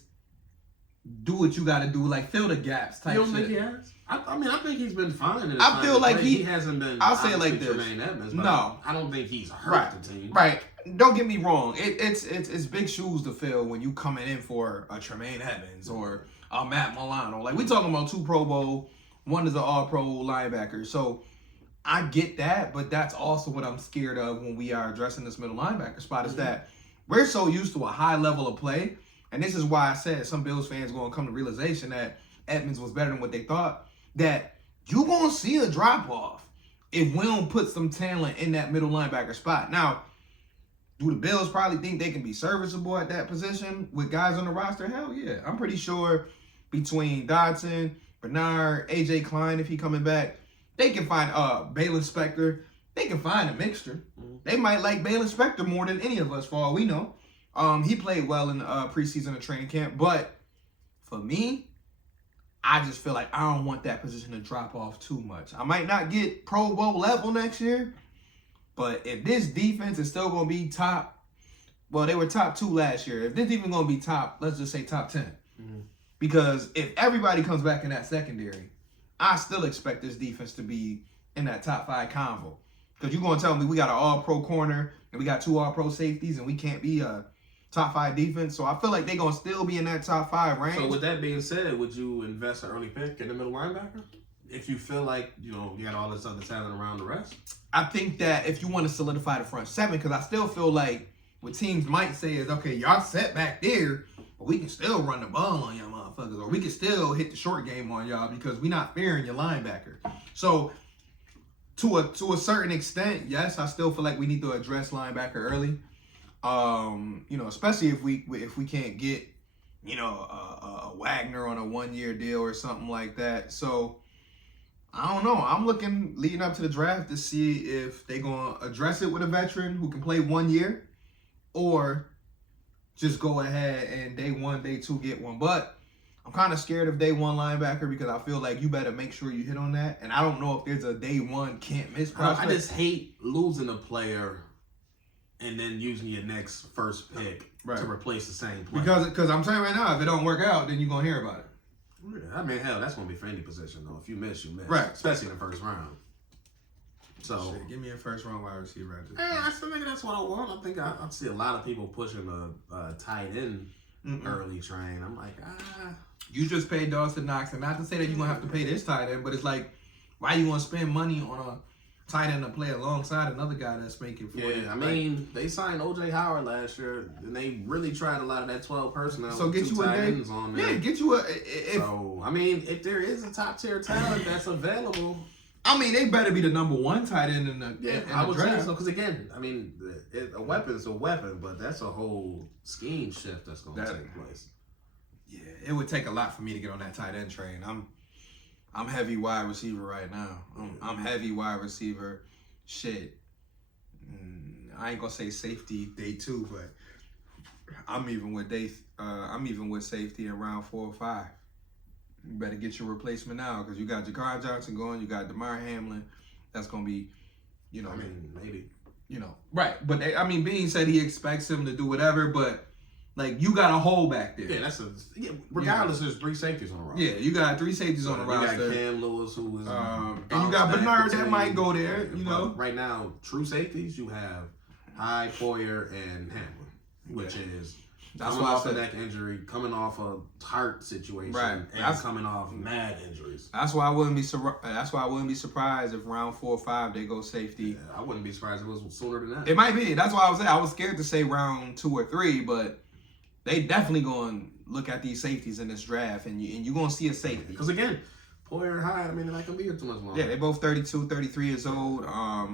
do what you got to do, like fill the gaps type shit. You don't think he has? I think he's been fine. I feel like he hasn't been. I'll say it like this. Edmonds, no, I don't think he's hurt the team. Right. Don't get me wrong. It's big shoes to fill when you coming in for a Tremaine Edmonds or a Matt Milano. Like we talking about 2 Pro Bowl, one is an All Pro linebacker. So I get that, but that's also what I'm scared of when we are addressing this middle linebacker spot is that we're so used to a high level of play. And this is why I said some Bills fans going to come to realization that Edmonds was better than what they thought, that you're going to see a drop-off if we don't put some talent in that middle linebacker spot. Now, do the Bills probably think they can be serviceable at that position with guys on the roster? Hell yeah. I'm pretty sure between Dodson, Bernard, A.J. Klein, if he coming back, they can find Baylon Spector. They can find a mixture. They might like Baylon Spector more than any of us for all we know. He played well in the preseason and training camp, but for me, I just feel like I don't want that position to drop off too much. I might not get Pro Bowl level next year, but if this defense is still going to be top, well, they were top 2 last year. If this even going to be top, let's just say top 10. Because if everybody comes back in that secondary, I still expect this defense to be in that top 5 convo. Because you're going to tell me we got an all-pro corner and we got 2 all-pro safeties and we can't be a top 5 defense. So I feel like they're going to still be in that top 5 range. So with that being said, would you invest an early pick in the middle linebacker? If you feel like, you got all this other talent around the rest? I think that if you want to solidify the front 7, because I still feel like what teams might say is, okay, y'all set back there, but we can still run the ball on y'all motherfuckers, or we can still hit the short game on y'all because we're not fearing your linebacker. So to a certain extent, yes, I still feel like we need to address linebacker early. Especially if we can't get, a Wagner on a 1-year deal or something like that. So I don't know. I'm looking leading up to the draft to see if they gonna address it with a veteran who can play 1 year, or just go ahead and day 1, day 2 get one. But I'm kind of scared of day 1 linebacker because I feel like you better make sure you hit on that. And I don't know if there's a day 1 can't miss prospect. I just hate losing a player and then using your next first pick to replace the same player. Because I'm saying right now, if it don't work out, then you're gonna hear about it. Yeah, I mean, hell, that's gonna be for any position though. If you miss, you miss. Right. Especially in the first round. So shit, give me a first round wide receiver. I still think that's what I want. I think I see a lot of people pushing a tight end early train. I'm like, You just paid Dawson Knox, and not to say that you're gonna have to pay this tight end, but it's like, why you gonna spend money on a tight end to play alongside another guy that's making 40? Yeah, I mean, they signed O.J. Howard last year, and they really tried a lot of that 12 personnel. So get you a ends on there. Yeah, get you a. So I mean, if there is a top tier talent that's available, I mean, they better be the number 1 tight end in the I would draft. say so. Because again, I mean, a weapon's a weapon, but that's a whole scheme shift that's going to take place. Yeah, it would take a lot for me to get on that tight end train. I'm heavy wide receiver right now. I'm heavy wide receiver. Shit, I ain't gonna say safety day 2, but I'm even with safety in round 4 or 5. You better get your replacement now because you got Jakar Johnson going. You got Damar Hamlin. That's gonna be, I mean, maybe. Right. But Bean said he expects him to do whatever, but. Like, you got a hole back there. Yeah, regardless, there's 3 safeties on the roster. Yeah, you got 3 safeties on the roster. You got Cam Lewis, who is... and you got Bernard that might go there, Right now, true safeties, you have Hyde, Poyer, and Hamlin, which is coming off a neck injury, coming off a heart situation, and coming off mad injuries. That's why I wouldn't be surprised if round 4 or 5 they go safety. Yeah, I wouldn't be surprised if it was sooner than that. It might be. That's why I was scared to say round 2 or 3, but they definitely going to look at these safeties in this draft, and you're going to see a safety. Because, again, Poyer and Hyde, they're not going to be here too much longer. Yeah, they both 32, 33 years old.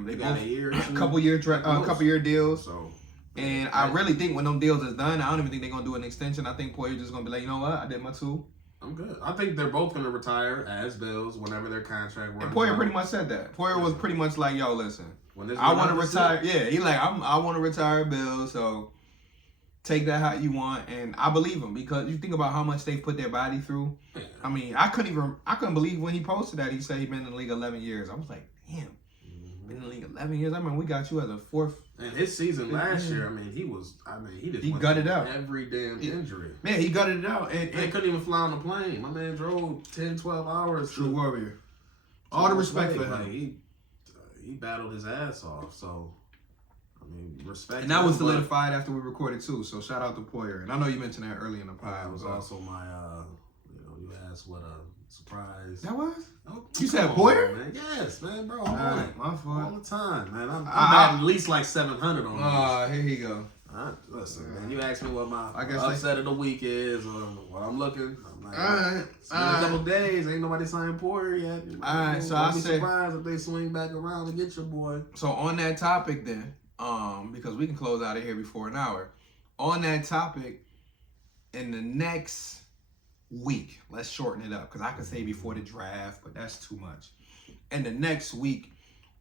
They got both a year, couple year deals. So, and I really think when them deals is done, I don't even think they're going to do an extension. I think Poyer just going to be like, you know what, I did my 2. I'm good. I think they're both going to retire as Bills whenever their contract runs. And Poyer pretty much said that. Poyer was pretty much like, yo, listen, I want to retire. Yeah, he like, I want to retire Bills, so take that how you want, and I believe him because you think about how much they've put their body through. Yeah. I mean, I couldn't believe when he posted that he said he'd been in the league 11 years. I was like, damn, been in the league 11 years. I mean, we got you as a 4th. And his season last year, he gutted out every damn injury. Man, he gutted it out, and he couldn't even fly on the plane. My man drove 10, 12 hours. True warrior. All the respect for him. Like, he battled his ass off. So. Respect. And that was solidified after we recorded too. So shout out to Poyer. And I know you mentioned that early in the pod. That was also my, you asked what a surprise. That was? Oh, you said Poyer? Man. Yes, man, bro. My fault. All the time, man. I'm at least like 700 on here you go. Listen, man. You asked me what my upset of the week is or what I'm looking. I'm like, it's been a couple days. Ain't nobody signed Poyer yet. All right, so I'll be surprised if they swing back around and get your boy. So on that topic then, because we can close out of here before an hour. On that topic, in the next week, let's shorten it up because I could say before the draft, but that's too much. In the next week,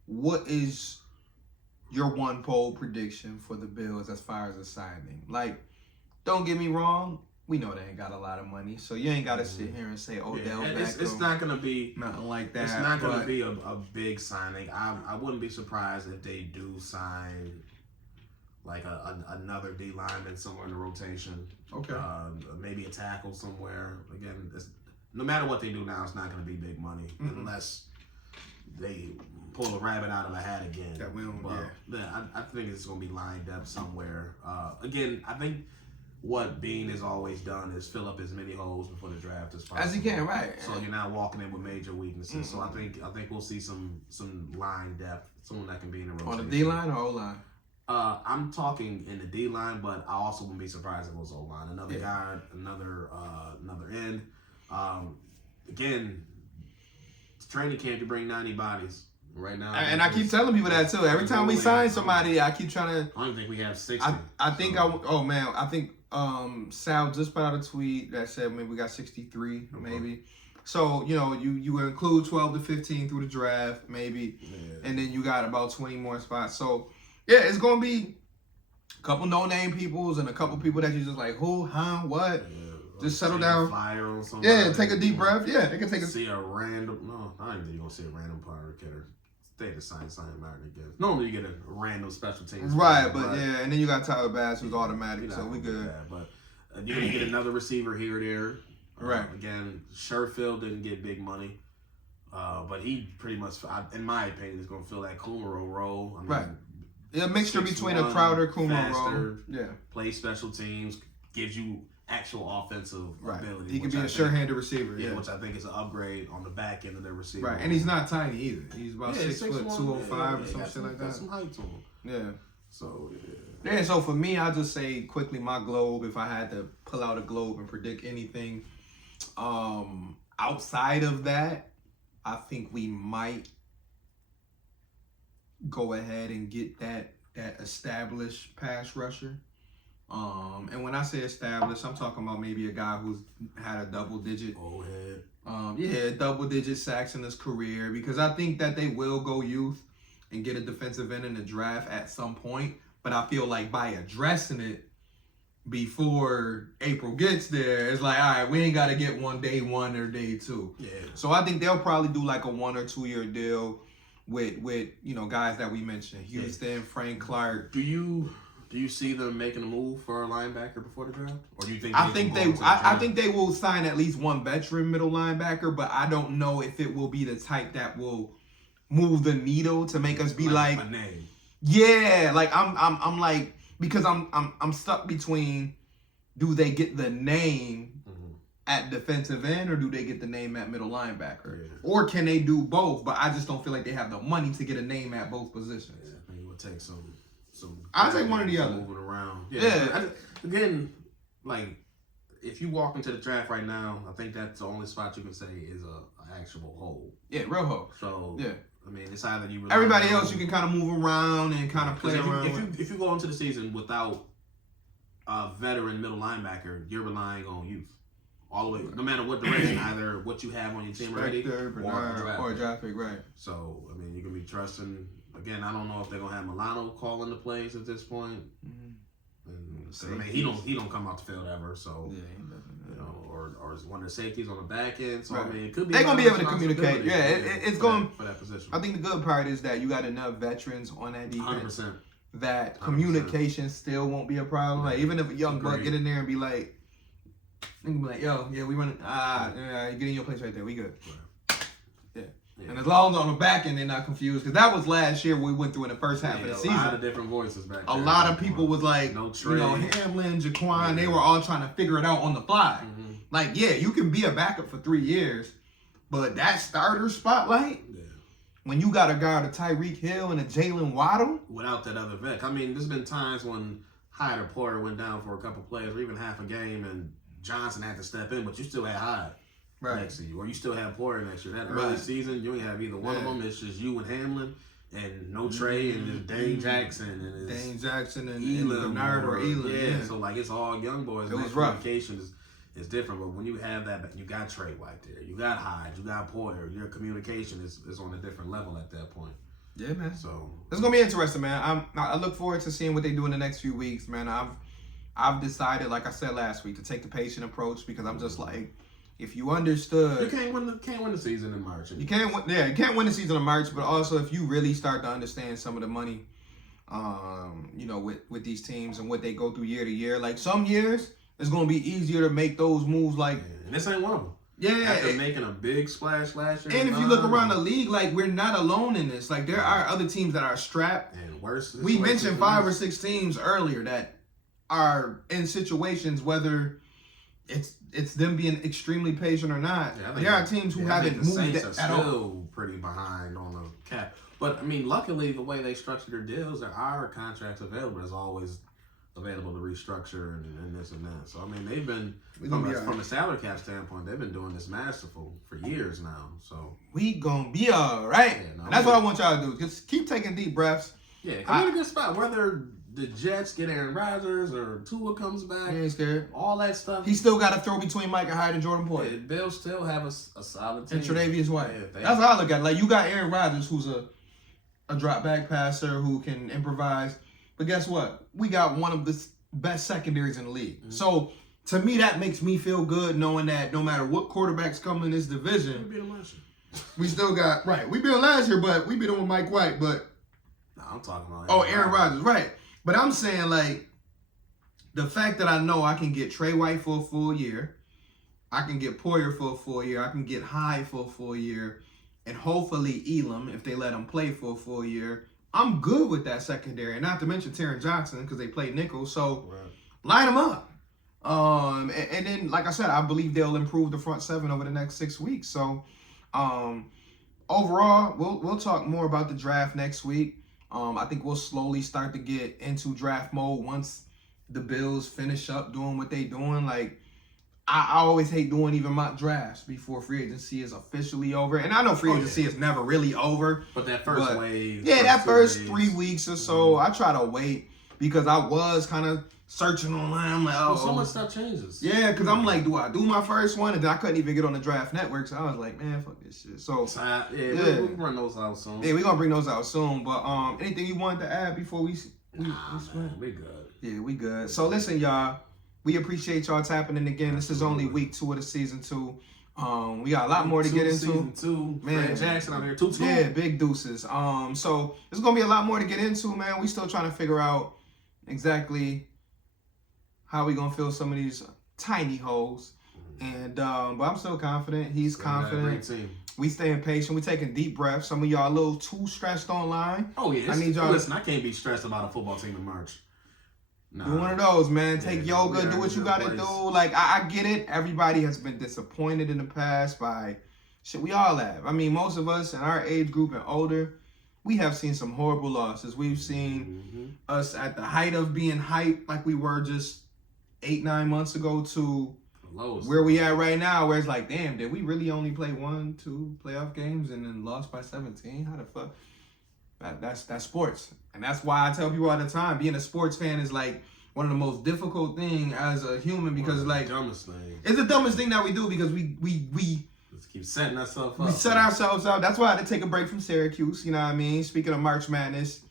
what is your one poll prediction for the Bills as far as a signing? Like, don't get me wrong, we know they ain't got a lot of money, so you ain't got to sit here and say Odell Beckham. It's not going to be nothing like that. It's not going to be a big signing. I wouldn't be surprised if they do sign like another D lineman somewhere in the rotation. Okay. Maybe a tackle somewhere. Again, no matter what they do now, it's not going to be big money unless they pull a rabbit out of a hat again. That we don't. I think it's going to be lined up somewhere. Again, I think what Bean has always done is fill up as many holes before the draft as possible. As he can, right? So you're not walking in with major weaknesses. So I think we'll see some line depth, someone that can be in the rotation. On the D line or O line? I'm talking in the D line, but I also wouldn't be surprised if it was O line. Another guard, another end. Again, training camp, you bring 90 bodies. Right now. And I keep telling people that too. Every time we sign somebody, I keep trying to. I don't think we have 60. I think I think Sal just put out a tweet that said maybe we got 63 maybe. So you include 12 to 15 through the draft maybe, and then you got about 20 more spots. So yeah, it's gonna be a couple no-name peoples and a couple people that you just like who, huh, what. Just settle down. Flyer on yeah, take a deep breath. Yeah, they can take a. See a random. No, I don't think you're gonna see a random pirate killer. They just sign Martin again. Normally you get a random special teams. Right, but yeah, and then you got Tyler Bass who's automatic, so we good. But you're gonna get another receiver here or there. Right. Again, Sherfield didn't get big money, but he pretty much, in my opinion, is gonna fill that Kumaro role. I mean, right. Yeah, a mixture between a Crowder, Kumaro role. Yeah. Play special teams, gives you actual offensive ability. He can be a sure-handed receiver. Yeah, which I think is an upgrade on the back end of their receiver. Right, and he's not tiny either. He's about 6 foot 205 or some shit like that. Got some height to him. Yeah. So yeah. So for me, I'll just say quickly my globe. If I had to pull out a globe and predict anything, outside of that, I think we might go ahead and get that established pass rusher. And when I say established, I'm talking about maybe a guy who's had a double-digit, double-digit sacks in his career, because I think that they will go youth and get a defensive end in the draft at some point. But I feel like by addressing it before April gets there, it's like, all right, we ain't got to get day one or day two. Yeah. So I think they'll probably do like a 1 or 2 year deal with guys that we mentioned, Houston, Frank Clark. Do you see them making a move for a linebacker before the draft, or do you think? I think they will sign at least one veteran middle linebacker, but I don't know if it will be the type that will move the needle to make us be like a name. Yeah, like I'm like, because I'm stuck between, do they get the name at defensive end or do they get the name at middle linebacker, or can they do both? But I just don't feel like they have the money to get a name at both positions. Yeah, I think it would take some. I'll take one or the other. Moving around. Yeah. Again, like, if you walk into the draft right now, I think that's the only spot you can say is a actual hole. Yeah, real hole. So yeah, I mean, it's either you. Everybody else you can kind of move around and kind of play around. If you go into the season without a veteran middle linebacker, you're relying on youth all the way, no matter what direction, either what you have on your team already or draft pick, right? So I mean, you can be trusting. Again, I don't know if they're gonna have Milano calling the plays at this point. I mean, he don't come out the field ever, so or is one of the safeties on the back end. So I mean, it could be they're gonna be able to communicate. Yeah, it's going for that position. I think the good part is that you got enough veterans on that defense 100%. that communication still won't be a problem. Like even if a young buck get in there and be like, yo, yeah, we run. Get in your place right there. We good. Yeah. And as long as on the back end they're not confused, because that was last year we went through in the first half of the season. A lot of different voices back there. A lot of people was like, Hamlin, Jaquan, they were all trying to figure it out on the fly. Like, yeah, you can be a backup for 3 years, but that starter spotlight, when you got a guy like Tyreek Hill and a Jalen Waddle, without that other vet. I mean, there's been times when Hyde or Porter went down for a couple plays or even half a game, and Johnson had to step in, but you still had Hyde. Next to you, or you still have Porter next year. That early season, you ain't have either one of them. It's just you and Hamlin, and no Trey, and just Dane Jackson, and Elam, Bernard or Elam. Yeah, so like it's all young boys. It was rough. Communication is different, but when you have that, you got Trey White there, you got Hyde, you got Porter. Your communication is on a different level at that point. Yeah, man. So it's gonna be interesting, man. I look forward to seeing what they do in the next few weeks, man. I've decided, like I said last week, to take the patient approach because I'm just like, if you understood, you can't win the season in March. You can't win the season in March. But also, if you really start to understand some of the money, with these teams and what they go through year to year, like some years it's gonna be easier to make those moves. Like, and this ain't one of them. Yeah, after making a big splash last year. And if you look around the league, like we're not alone in this. Like there are other teams that are strapped. And worse. We mentioned 5 or 6 teams earlier that are in situations whether it's them being extremely patient or not. There are teams who haven't moved at all. Still pretty behind on the cap. But I mean, luckily the way they structure their deals, there are contracts available. There's always available to restructure and this and that. So I mean, they've been from a salary cap standpoint, they've been doing this masterful for years now. So we gonna be all right. Yeah, no, that's what I want y'all to do. Just keep taking deep breaths. Yeah, come in a good spot. Whether the Jets get Aaron Rodgers or Tua comes back, he ain't scared. All that stuff. He still got to throw between Micah Hyde and Jordan Poyer. Yeah, they'll still have a solid team. And Tre'Davious White. Yeah, that's how I look at it. Like, you got Aaron Rodgers, who's a drop back passer who can improvise. But guess what? We got one of the best secondaries in the league. Mm-hmm. So, to me, that makes me feel good knowing that no matter what quarterbacks come in this division, we still got, right, we beat them last year, but we beat them with Mike White, but. No, I'm talking about Aaron Rodgers, right. But I'm saying, like, the fact that I know I can get Trey White for a full year, I can get Poyer for a full year, I can get Hyde for a full year, and hopefully Elam, if they let him play for a full year, I'm good with that secondary. And not to mention Taron Johnson, because they play nickel. So, line them up. And then, like I said, I believe they'll improve the front seven over the next 6 weeks. So, overall, we'll talk more about the draft next week. I think we'll slowly start to get into draft mode once the Bills finish up doing what they doing. Like, I always hate doing even mock drafts before free agency is officially over. And I know free agency is never really over. But that first wave. Yeah, that first 3 weeks or so, I try to wait because I was kind of searching online. I'm like, so much stuff changes. Yeah, because I'm like, do I do my first one? And then I couldn't even get on the Draft Network. So I was like, man, fuck this shit. So, we'll bring those out soon. Yeah, we're going to bring those out soon. But anything you wanted to add before we man, we good. Yeah, we good. So listen, y'all. We appreciate y'all tapping in again. This is only week 2 of the season 2. We got a lot more to get into. Season 2. Man, Fred Jackson out there, 2-2. Yeah, big deuces. So there's gonna be a lot more to get into, man. We still trying to figure out exactly how we gonna fill some of these tiny holes. And but I'm still confident. He's confident. Great team. We staying patient. We taking deep breaths. Some of y'all a little too stressed online. Oh yeah. I need y'all. Listen, I can't be stressed about a football team in March. Nah. Do one of those, man. Take yoga, do what you gotta do. Like, I get it. Everybody has been disappointed in the past by shit. We all have. I mean, most of us in our age group and older, we have seen some horrible losses. We've seen us at the height of being hyped like we were just 8-9 months ago to where we at right now, where it's like, damn, did we really only play 1-2 playoff games and then lost by 17? How the fuck? That's sports. And that's why I tell people all the time, being a sports fan is like one of the most difficult thing as a human because like dumbest thing. It's the dumbest thing that we do because we just keep setting ourselves up. We set ourselves up. That's why I had to take a break from Syracuse, you know what I mean? Speaking of March Madness,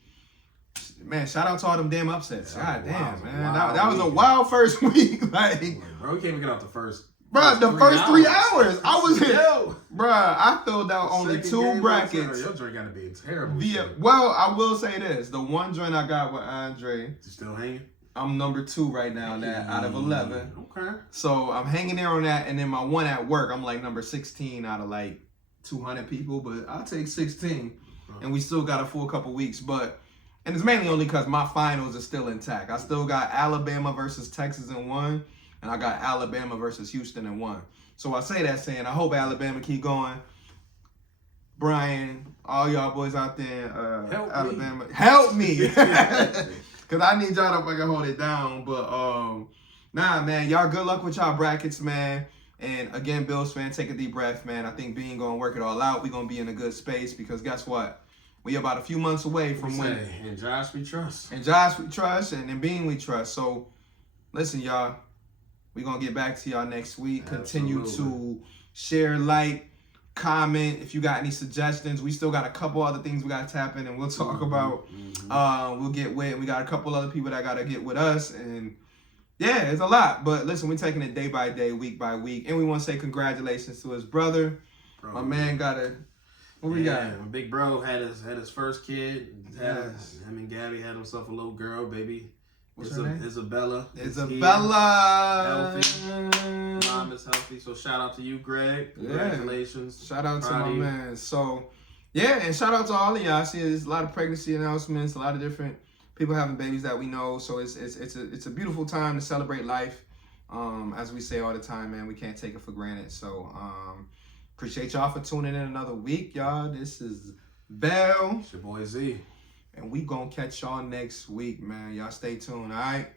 man, shout out to all them damn upsets. God damn, man. That was a wild first week. Like, bro, we can't even get out the first. Bro, the first 3 hours, I was here. Bro, I filled out only 2 brackets. Your drink gotta be terrible. Well, I will say this: the one joint I got with Andre, you still hanging? I'm number 2 right now. That out of 11. Okay. So I'm hanging there on that, and then my one at work, I'm like number 16 out of like 200 people, but I'll take 16, and we still got a full couple weeks, and it's mainly only because my finals are still intact. I still got Alabama versus Texas in 1. And I got Alabama versus Houston in 1. So I say that saying, I hope Alabama keep going. Brian, all y'all boys out there, Alabama, help me. Because I need y'all to fucking hold it down. But, nah, man, y'all good luck with y'all brackets, man. And again, Bills fan, take a deep breath, man. I think Bean going to work it all out. We're going to be in a good space because guess what? We about a few months away from winning. And Josh we trust. And Josh we trust, and in Bean we trust. So, listen, y'all. We're going to get back to y'all next week. Continue to share, like, comment. If you got any suggestions, we still got a couple other things we got to tap in and we'll talk about. We'll get with. We got a couple other people that got to get with us. And, yeah, it's a lot. But, listen, we're taking it day by day, week by week. And we want to say congratulations to his brother. My man got a... What we got? My big bro had his first kid. Yes. Him and Gabby had himself a little girl, baby. What's her name? Isabella. Healthy. Mom is healthy. So shout out to you, Greg. Congratulations. Yeah. Shout out to my man. So, yeah, and shout out to all of y'all. I see there's a lot of pregnancy announcements, a lot of different people having babies that we know. So it's a beautiful time to celebrate life. As we say all the time, man, we can't take it for granted. So, appreciate y'all for tuning in another week, y'all. This is Bell. It's your boy Z. And we gonna catch y'all next week, man. Y'all stay tuned, all right?